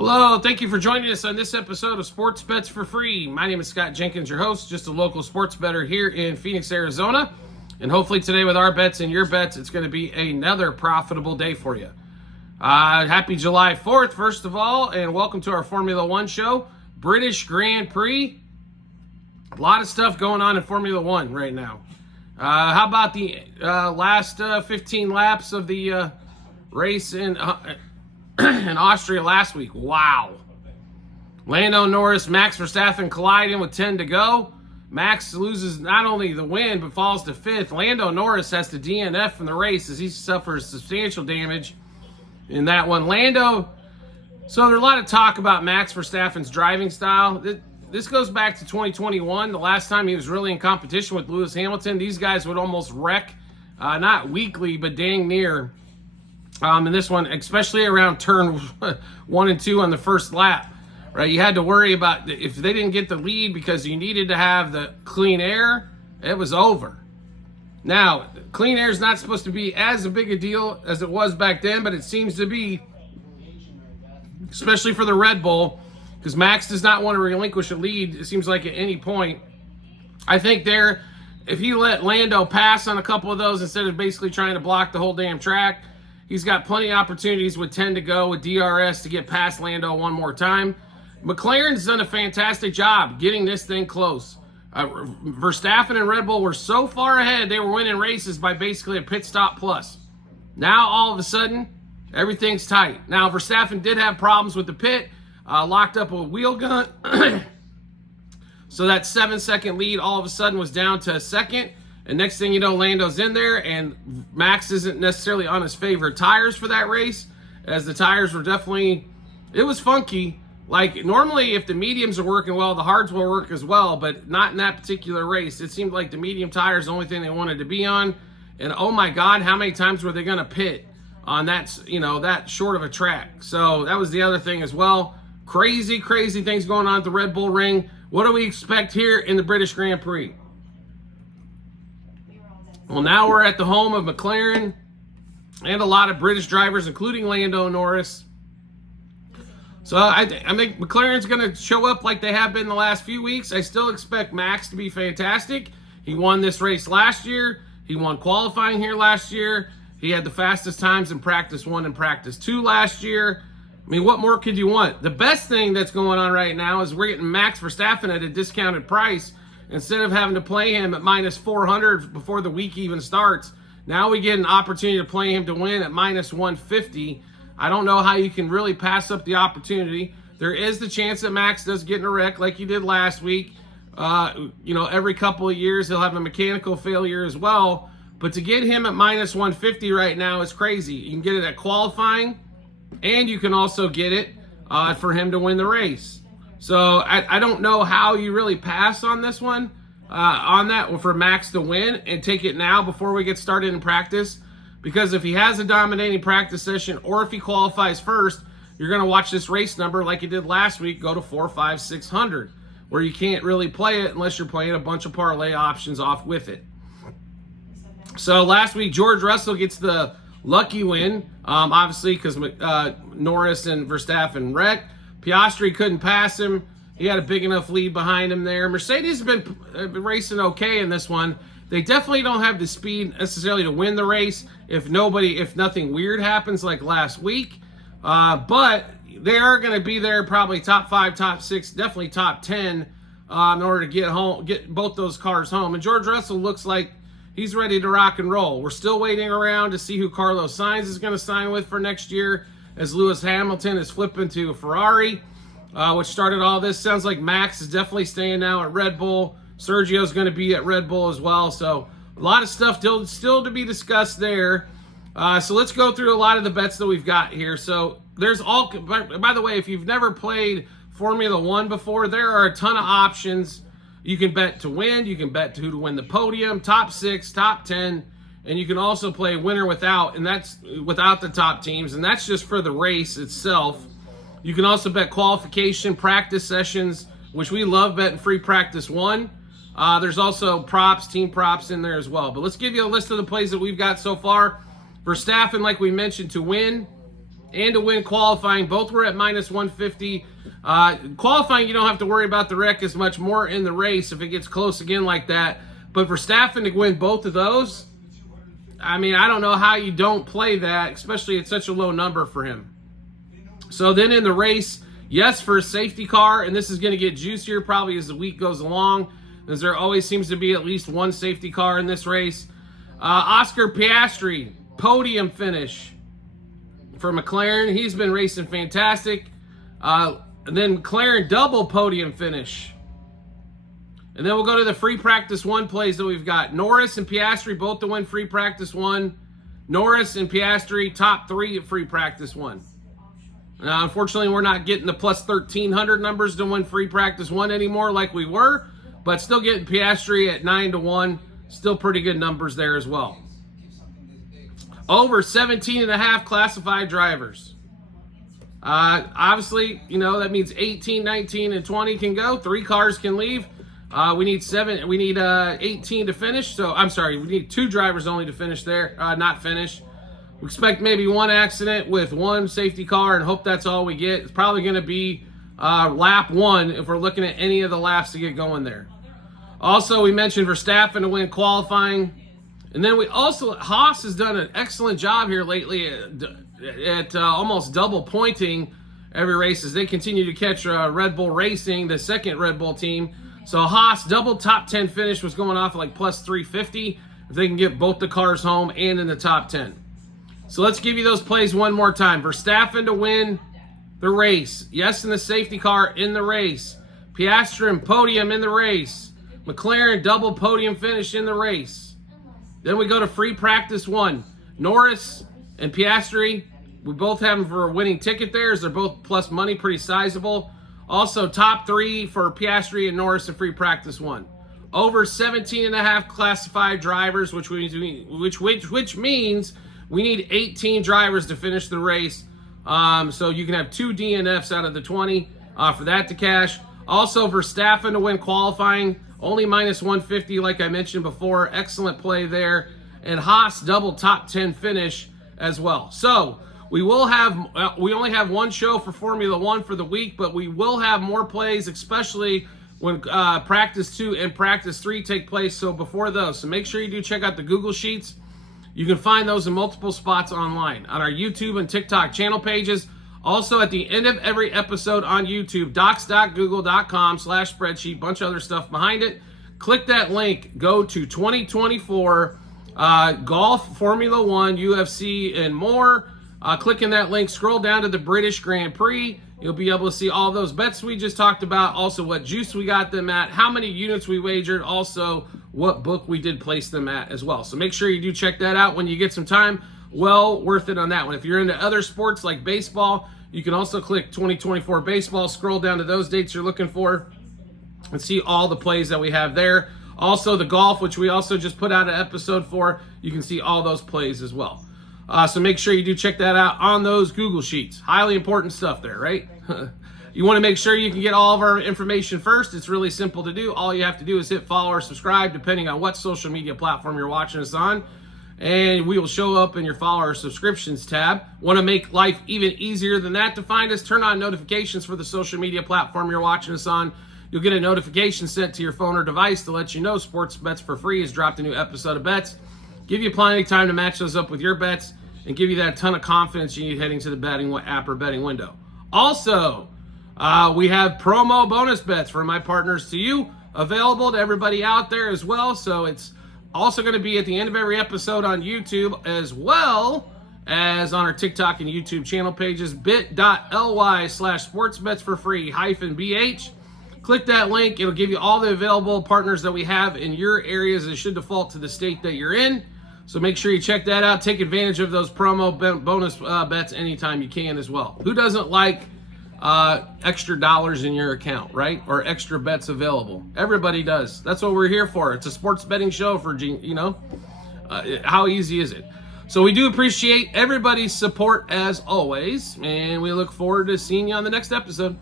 Hello, thank you for joining us on this episode of Sports Bets for Free. My name is Scott Jenkins, your host, just a local sports bettor here in Phoenix, Arizona. And hopefully today with our bets and your bets, it's going to be another profitable day for you. Happy July 4th, first of all, and welcome to our Formula One show, British Grand Prix. A lot of stuff going on in Formula One right now. How about the last 15 laps of the race in Austria last week? Wow. Lando Norris, Max Verstappen colliding with 10 to go. Max loses not only the win, but falls to 5th. Lando Norris has to DNF from the race as he suffers substantial damage in that one. So there's a lot of talk about Max Verstappen's driving style. This goes back to 2021, the last time he was really in competition with Lewis Hamilton. These guys would almost wreck, not weekly, but dang near. In this one, especially around turn 1 and 2 on the first lap, right? You had to worry about if they didn't get the lead because you needed to have the clean air, it was over. Now, clean air is not supposed to be as big a deal as it was back then, but it seems to be, especially for the Red Bull, because Max does not want to relinquish a lead, it seems like at any point. I think if he let Lando pass on a couple of those instead of basically trying to block the whole damn track, he's got plenty of opportunities with 10 to go with DRS to get past Lando one more time. McLaren's done a fantastic job getting this thing close. Verstappen and Red Bull were so far ahead, they were winning races by basically a pit stop plus. Now, all of a sudden, everything's tight. Now, Verstappen did have problems with the pit, locked up a wheel gun. So that 7-second lead all of a sudden was down to a second. And next thing you know, Lando's in there, and Max isn't necessarily on his favorite tires for that race, as the tires were it was funky. Like, normally if the mediums are working well, the hards will work as well, but not in that particular race. It seemed like the medium tires the only thing they wanted to be on. And oh my God, how many times were they going to pit on that, that short of a track? So that was the other thing as well. Crazy things going on at the Red Bull Ring. What do we expect here in the British Grand Prix? Well, now we're at the home of McLaren and a lot of British drivers, including Lando Norris. So I think McLaren's going to show up like they have been the last few weeks. I still expect Max to be fantastic. He won this race last year. He won qualifying here last year. He had the fastest times in practice 1 and practice 2 last year. I mean, what more could you want? The best thing that's going on right now is we're getting Max Verstappen at a discounted price. Instead of having to play him at minus 400 before the week even starts, now we get an opportunity to play him to win at minus 150. I don't know how you can really pass up the opportunity. There is the chance that Max does get in a wreck like he did last week. Every couple of years he'll have a mechanical failure as well. But to get him at minus 150 right now is crazy. You can get it at qualifying, and you can also get it for him to win the race. So I don't know how you really pass on this one, on that for Max to win and take it now before we get started in practice. Because if he has a dominating practice session or if he qualifies first, you're going to watch this race number like you did last week go to 4, 5, 600, where you can't really play it unless you're playing a bunch of parlay options off with it. So last week, George Russell gets the lucky win, obviously because Norris and Verstappen wrecked. Piastri couldn't pass him. He had a big enough lead behind him there. Mercedes has been racing okay in this one. They definitely don't have the speed necessarily to win the race if nothing weird happens like last week. But they are going to be there probably top 5, top 6, definitely top 10 in order to get both those cars home. And George Russell looks like he's ready to rock and roll. We're still waiting around to see who Carlos Sainz is going to sign with for next year, as Lewis Hamilton is flipping to a Ferrari, which started all this. Sounds like Max is definitely staying now at Red Bull. Sergio's going to be at Red Bull as well. So a lot of stuff still to be discussed there. So let's go through a lot of the bets that we've got here. So there's by the way, if you've never played Formula One before, there are a ton of options. You can bet to win. You can bet who to win the podium, top 6, top 10. And you can also play winner without, and that's without the top teams, and that's just for the race itself. You can also bet qualification, practice sessions, which we love betting free practice 1. There's also props, team props in there as well. But let's give you a list of the plays that we've got so far. Verstappen, like we mentioned, to win. and to win qualifying. Both were at minus 150. Qualifying, you don't have to worry about the wreck as much, more in the race if it gets close again like that. But Verstappen to win both of those, I mean, I don't know how you don't play that, especially at such a low number for him. So then in the race, yes, for a safety car, and this is going to get juicier probably as the week goes along, as there always seems to be at least one safety car in this race. Oscar Piastri, podium finish for McLaren. He's been racing fantastic. And then McLaren double podium finish. And then we'll go to the free practice 1 plays that we've got. Norris and Piastri both to win free practice 1. Norris and Piastri top 3 at free practice 1. Now, unfortunately, we're not getting the plus 1,300 numbers to win free practice 1 anymore like we were, but still getting Piastri at 9-1. Still pretty good numbers there as well. Over 17.5 classified drivers. Obviously, you know, that means 18, 19, and 20 can go. 3 cars can leave. We need 18 to finish. So, I'm sorry, we need 2 drivers only to finish there, not finish. We expect maybe 1 accident with 1 safety car and hope that's all we get. It's probably going to be lap 1 if we're looking at any of the laps to get going there. Also, we mentioned Verstappen to win qualifying. And then we also, Haas has done an excellent job here lately at almost double pointing every race as they continue to catch Red Bull Racing, the second Red Bull team. So Haas, double top 10 finish was going off at like plus 350 if they can get both the cars home and in the top 10. So let's give you those plays one more time. Verstappen to win the race. Yes, in the safety car in the race. Piastri podium in the race. McLaren double podium finish in the race. Then we go to free practice 1. Norris and Piastri, we both have them for a winning ticket there as they're both plus money, pretty sizable. Also top 3 for Piastri and Norris in free practice 1. Over 17.5 classified drivers, which means we need 18 drivers to finish the race. So you can have 2 DNFs out of the 20 for that to cash. Also, Verstappen to win qualifying, only minus 150 like I mentioned before. Excellent play there. And Haas double top 10 finish as well. So we only have 1 show for Formula 1 for the week, but we will have more plays, especially when practice 2 and practice 3 take place. So before those, so make sure you do check out the Google Sheets. You can find those in multiple spots online on our YouTube and TikTok channel pages. Also, at the end of every episode on YouTube, docs.google.com/spreadsheet, bunch of other stuff behind it. Click that link, go to 2024 Golf, Formula 1, UFC, and more. Clicking that link, scroll down to the British Grand Prix. You'll be able to see all those bets we just talked about, also what juice we got them at, how many units we wagered, also what book we did place them at as well. So make sure you do check that out when you get some time. Well worth it on that one. If you're into other sports like baseball, you can also click 2024 baseball, scroll down to those dates you're looking for, and see all the plays that we have there. Also the golf, which we also just put out an episode for, you can see all those plays as well. So make sure you do check that out on those Google Sheets. Highly important stuff there, right? You want to make sure you can get all of our information first. It's really simple to do. All you have to do is hit follow or subscribe, depending on what social media platform you're watching us on. And we will show up in your follow or subscriptions tab. Want to make life even easier than that to find us? Turn on notifications for the social media platform you're watching us on. You'll get a notification sent to your phone or device to let you know Sports Bets for Free has dropped a new episode of bets. Give you plenty of time to match those up with your bets and give you that ton of confidence you need heading to the betting app or betting window. Also, we have promo bonus bets from my partners to you available to everybody out there as well. So it's also going to be at the end of every episode on YouTube as well as on our TikTok and YouTube channel pages, bit.ly/sportsbetsforfree-bh. Click that link. It'll give you all the available partners that we have in your areas. It should default to the state that you're in. So make sure you check that out. Take advantage of those promo bonus bets anytime you can as well. Who doesn't like extra dollars in your account, right? Or extra bets available. Everybody does. That's what we're here for. It's a sports betting show for, how easy is it? So we do appreciate everybody's support as always, and we look forward to seeing you on the next episode.